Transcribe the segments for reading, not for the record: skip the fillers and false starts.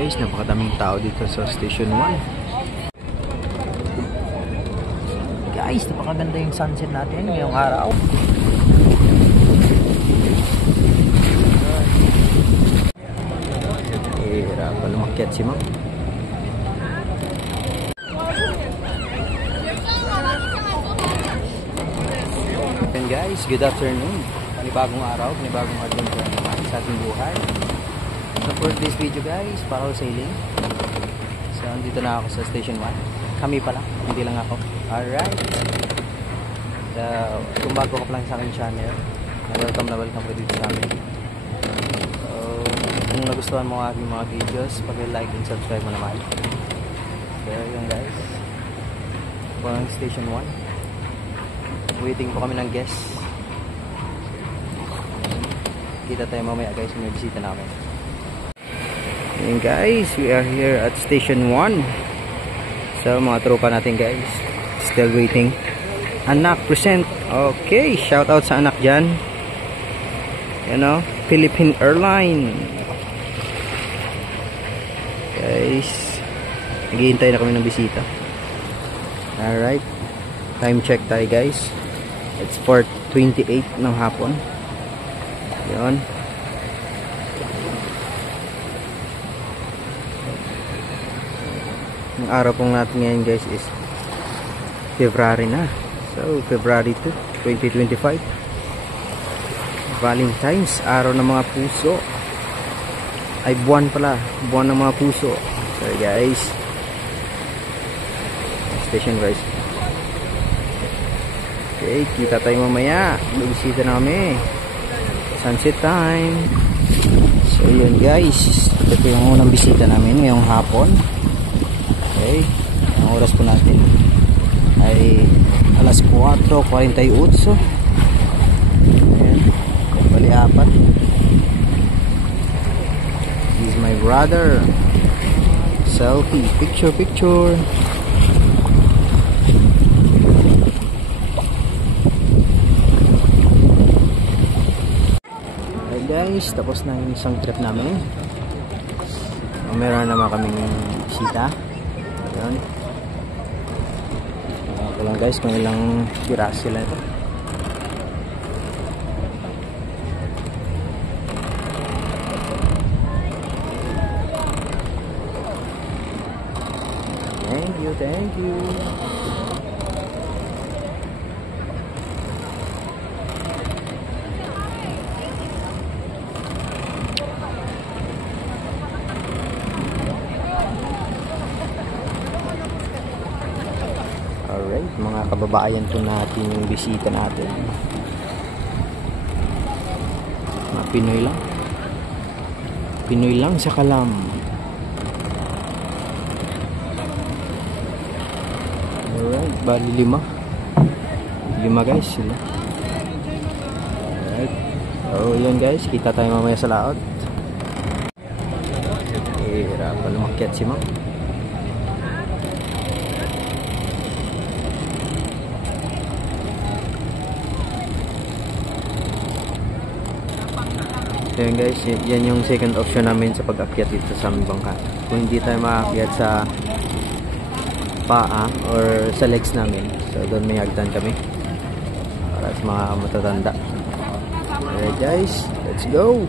guys, napakadaming tao dito sa Station 1. Guys, napakaganda yung sunset natin ngayong araw. Hirapan lumakyat si ma'am. And guys, good afternoon. Panibagong araw, panibagong adventure naman sa ating buhay. So for this video guys, parasailing. So andito na ako sa Station 1. Kami pala, hindi lang ako. Alright. So, kung bago ka pa lang sa aking channel, welcome ka dito sa amin. So, kung nagustuhan mo ang aking mga videos, pag-like and subscribe mo naman. So yun guys, parang Station 1. Waiting po kami ng guests. Kita tayo mamaya guys, may bisita namin. And guys, we are here at Station 1. So mga tropa natin guys, still waiting. Anak present. Okay, shout out sa anak dyan. You know, Philippine Airline. Guys, naghihintay na kami ng bisita. Alright, time check tayo guys. It's 4:28 ng hapon. Yun. Ang araw pong natin ngayon guys is February na. So February 2, 2025. Valentine's, araw ng mga puso. Ay buwan pala, buwan ng mga puso. So guys, station guys. Okay, kita tayo mamaya. Magbisita na kami. Sunset time. So yun guys, ito yung unang bisita namin ngayong hapon. Okay, ang oras po natin ay alas 4:48. Ayan, bali 4. This is my brother. Selfie, picture. Okay guys, tapos na yung isang trip namin. Meron naman kaming bisita. Ayan. Ito lang guys kung ilang piras sila ito. Thank you. Alright, mga kababayan po natin yung bisita natin. Mga Pinoy lang sa Kalam. Alright, bali 5 guys sila. Alright, so yun guys, kita tayo mamaya sa laot. Hirapan lumakyat si ma'am. Ayan guys, yan yung second option namin sa pag-akyat dito sa aming bangka. Kung hindi tayo maakyat sa paa or sa legs namin, so doon may hagdan kami para sa mga matatanda. Alright guys, let's go!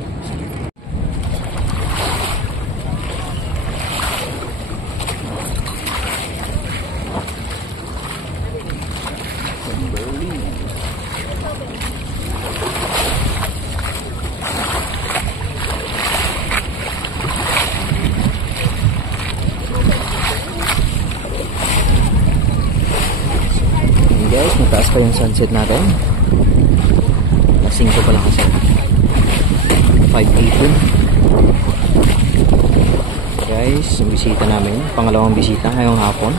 Guys, mataas pa yung sunset natin. Alas 5 pa lang kasi. 5:18. Guys, yung bisita namin, pangalawang bisita ngayong hapon.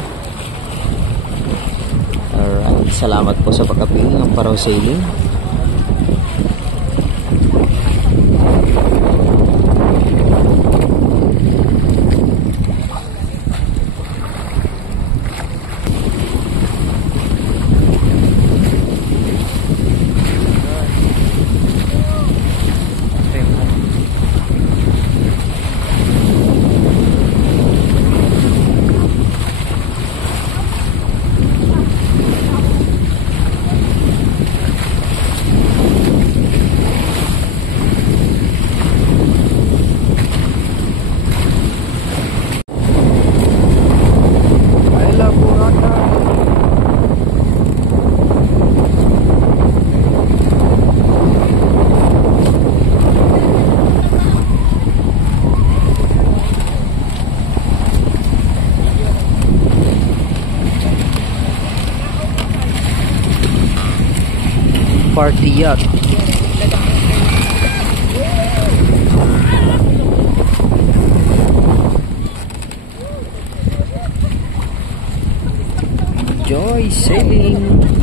Alright, salamat po sa pagkapili ng parasailing. party yacht. Enjoy sailing.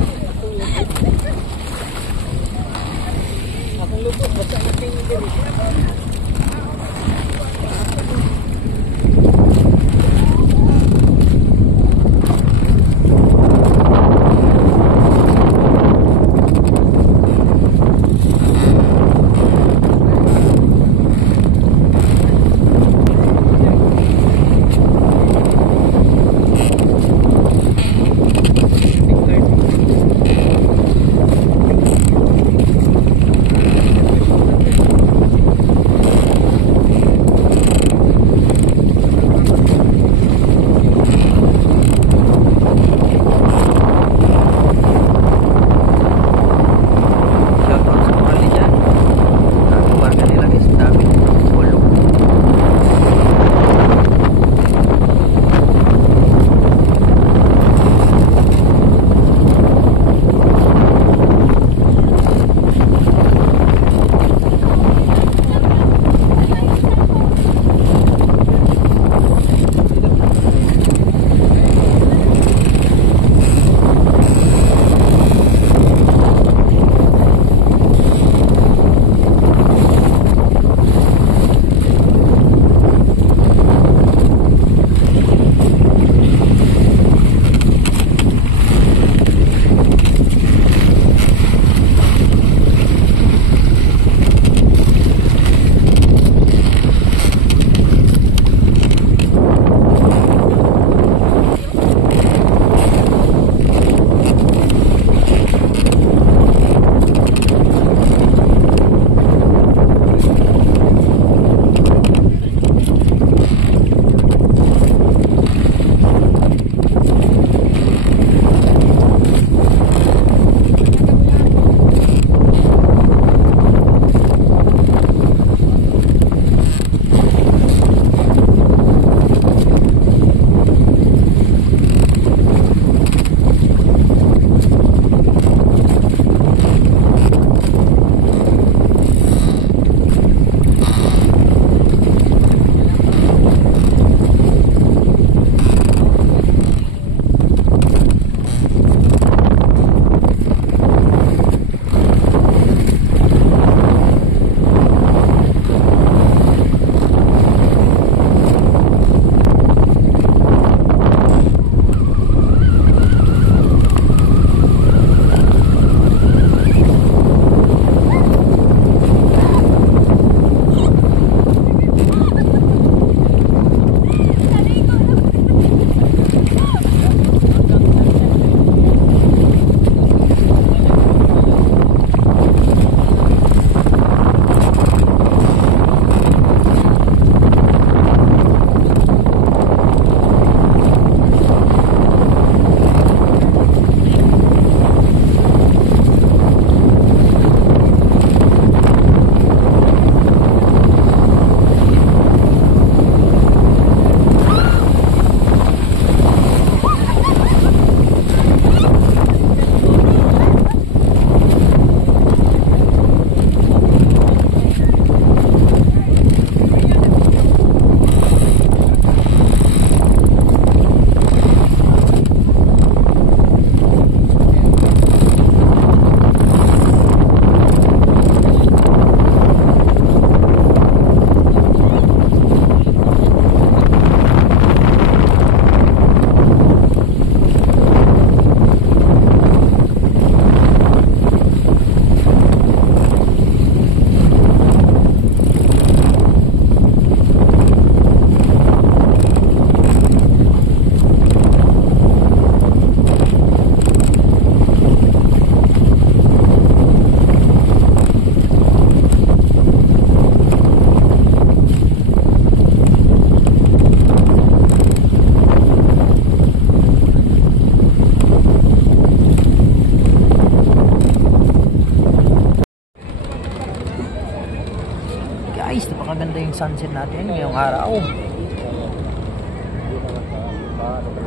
napakaganda yung sunset natin ngayong araw.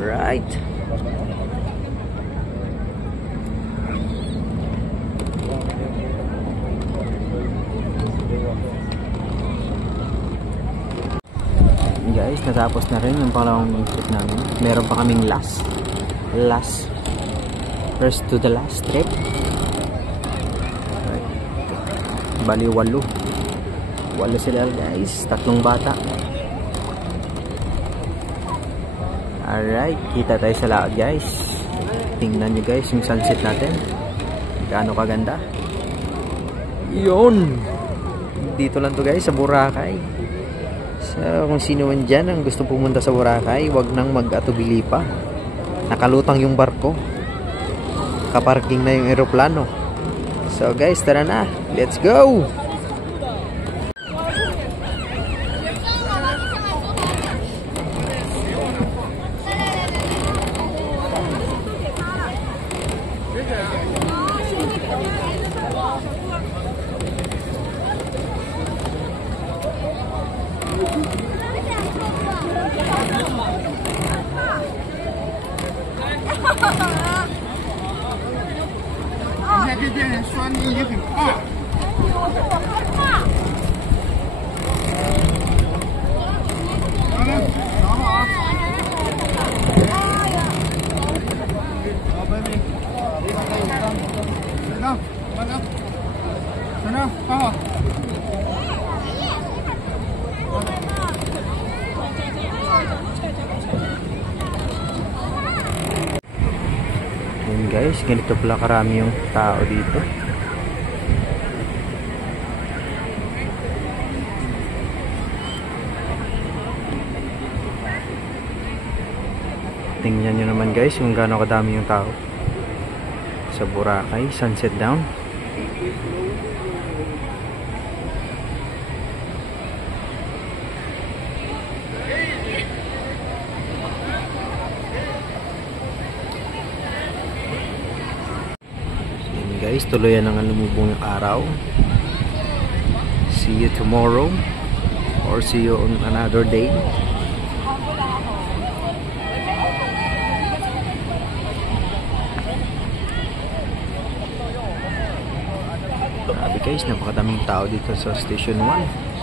Right. guys, natapos na rin yung pangalawang trip namin. Meron pa kaming last first to the last trip. Right. Bali 8 sila guys, 3 bata. Alright, kita tayo sa laot guys. Tingnan nyo guys yung sunset natin, gaano kaganda. Yun, dito lang to guys sa Boracay. So kung sino man dyan ang gusto pumunta sa Boracay, wag nang mag-atubili pa. Nakalutang yung barko, kaparking na yung eroplano. So guys, tara na, let's go. Ayan guys, ganito pala karami yung tao dito. Tingnan nyo naman guys kung gaano kadami yung tao sa Boracay, sunset down. Guys, tuluyan na nga lumubong yung araw. See you tomorrow or see you on another day. Grabe guys, napakadaming tao dito sa Station 1.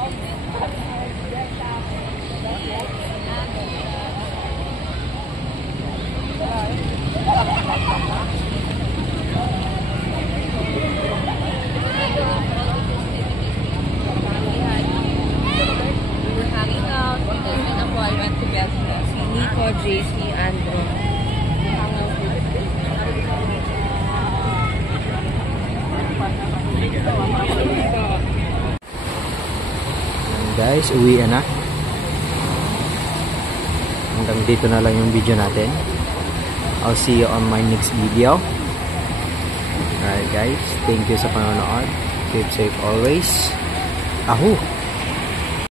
JC, Andrew. Guys, uwi na. Hanggang dito na lang yung video natin. I'll see you on my next video. Alright guys, thank you sa panonood. Keep safe always. Ahu!